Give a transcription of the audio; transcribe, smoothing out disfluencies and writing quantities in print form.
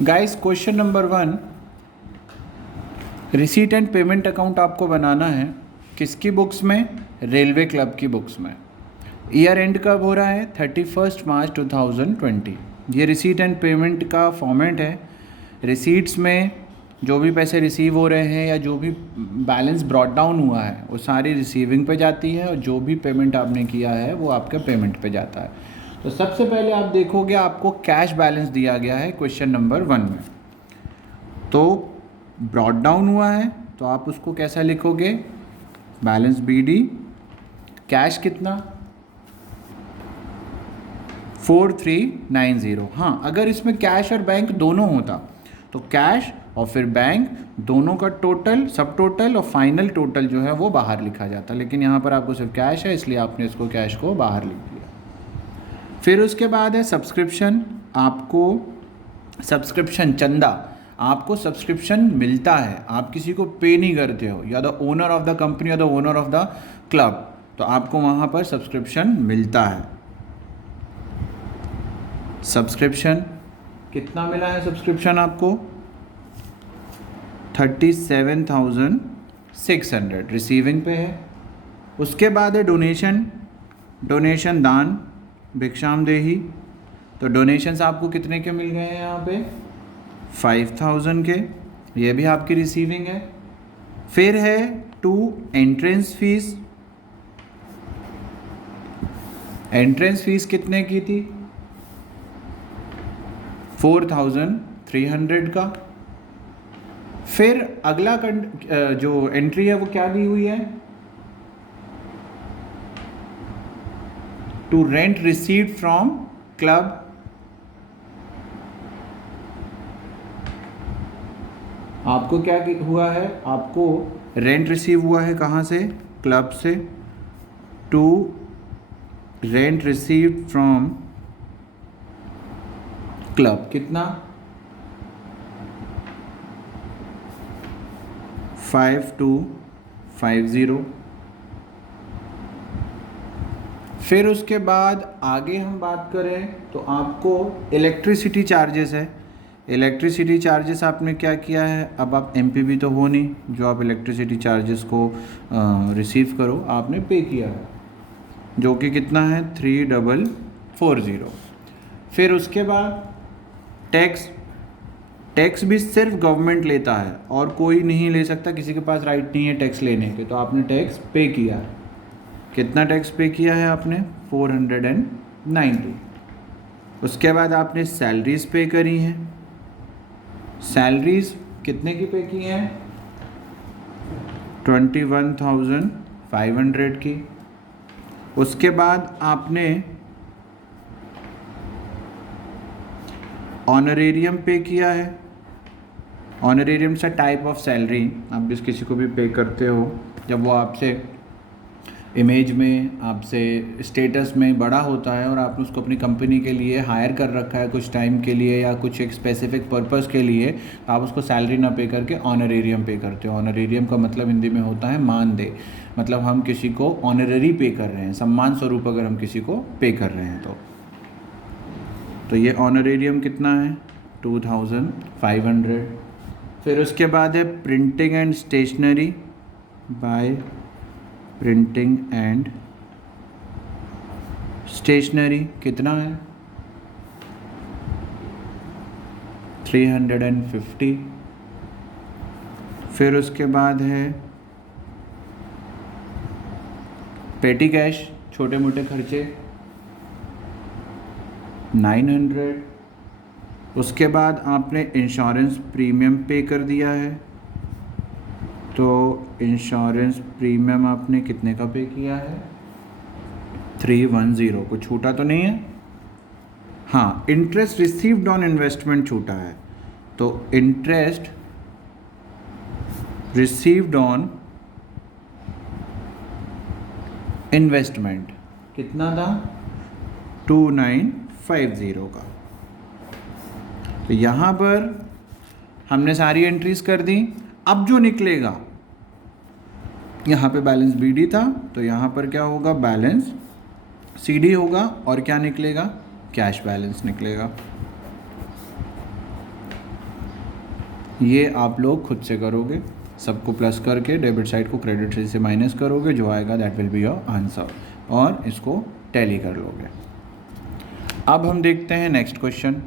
Guys question number 1, receipt and payment account आपको बनाना है किसकी बुक्स में? रेलवे क्लब की बुक्स में। ईयर एंड कब हो रहा है? 31 मार्च 2020। ये रिसीट एंड पेमेंट का फॉर्मेट है। रिसीट्स में जो भी पैसे रिसीव हो रहे हैं या जो भी बैलेंस ब्रॉट डाउन हुआ है वो सारी रिसीविंग पे जाती है, और जो भी पेमेंट आपने किया है वो आपके पेमेंट पे जाता है। तो सबसे पहले आप देखोगे आपको कैश बैलेंस दिया गया है क्वेश्चन नंबर 1 में। तो ब्रॉट डाउन हुआ है तो आप उसको कैसा लिखोगे? Balance BD। कैश कितना? 4390। हाँ, अगर इसमें कैश और बैंक दोनों होता तो कैश और फिर बैंक दोनों का टोटल, सब टोटल और फाइनल टोटल जो है वो बाहर लिखा जाता, लेकिन यहाँ पर आपको सिर्फ कैश है इसलिए आपने इसको कैश को बाहर लिख दिया। फिर उसके बाद है सब्सक्रिप्शन। आपको सब्सक्रिप्शन चंदा, आपको सब्सक्रिप्शन मिलता है, आप किसी को पे नहीं करते हो, या the owner of the company या the owner of the club, तो आपको वहाँ पर सब्सक्रिप्शन मिलता है। सब्सक्रिप्शन कितना मिला है? सब्सक्रिप्शन आपको 37,600 रिसीविंग पे है। उसके बाद है डोनेशन। डोनेशन दान, भिक्षाम देही। तो डोनेशंस आपको कितने के मिल गए हैं यहाँ पे? 5,000 के, ये भी आपकी रिसीविंग है। फिर है 2 एंट्रेंस फीस। एंट्रेंस फीस कितने की थी? 4,300 का। फिर अगला जो एंट्री है वो क्या दी हुई है? To rent received from club. आपको क्या हुआ है? आपको रेंट रिसीव हुआ है कहाँ से? क्लब से। To rent received from club कितना? 5250। फिर उसके बाद आगे हम बात करें तो आपको इलेक्ट्रिसिटी चार्जेस है। इलेक्ट्रिसिटी चार्जेस आपने क्या किया है? अब आप MPB तो हो नहीं जो आप इलेक्ट्रिसिटी चार्जेस को रिसीव करो, आपने पे किया है, जो कि कितना है? 3440। फिर उसके बाद टैक्स। टैक्स भी सिर्फ गवर्नमेंट लेता है और कोई नहीं ले सकता, किसी के पास राइट नहीं है टैक्स लेने के, तो आपने टैक्स पे किया है। कितना टैक्स पे किया है आपने? 490। उसके बाद आपने सैलरीज पे करी हैं। सैलरीज कितने की पे की हैं? 21,500 की। उसके बाद आपने ऑनरेरियम पे किया है। ऑनरेरियम से टाइप ऑफ सैलरी आप जिस किसी को भी पे करते हो, जब वो आपसे इमेज में, आपसे स्टेटस में बड़ा होता है और आपने उसको अपनी कंपनी के लिए हायर कर रखा है कुछ टाइम के लिए या कुछ एक स्पेसिफिक पर्पस के लिए, तो आप उसको सैलरी ना पे करके ऑनरेरियम पे करते हो। ऑनरेरियम का मतलब हिंदी में होता है मानदेय, मतलब हम किसी को ऑनररी पे कर रहे हैं, सम्मान स्वरूप अगर हम किसी को पे कर रहे हैं तो ये ऑनरेरियम कितना है? 2,500। फिर उसके बाद है printing and stationery by printing and stationery कितना है? 350। फिर उसके बाद है पेटी कैश, छोटे मोटे खर्चे, 900। उसके बाद आपने इंश्योरेंस प्रीमियम पे कर दिया है, तो इंश्योरेंस प्रीमियम आपने कितने का पे किया है? 310। कुछ छूटा तो नहीं है? हाँ, इंटरेस्ट रिसीव्ड ऑन इन्वेस्टमेंट छूटा है, तो इंटरेस्ट रिसीव्ड ऑन इन्वेस्टमेंट कितना था? 2950 का। तो यहाँ पर हमने सारी एंट्रीज कर दी। अब जो निकलेगा, यहाँ पे बैलेंस BD था तो यहाँ पर क्या होगा? बैलेंस CD होगा, और क्या निकलेगा? कैश बैलेंस निकलेगा। ये आप लोग खुद से करोगे, सबको प्लस करके डेबिट साइड को क्रेडिट साइड से माइनस करोगे, जो आएगा that will be your answer, और इसको टैली कर लोगे। अब हम देखते हैं नेक्स्ट क्वेश्चन।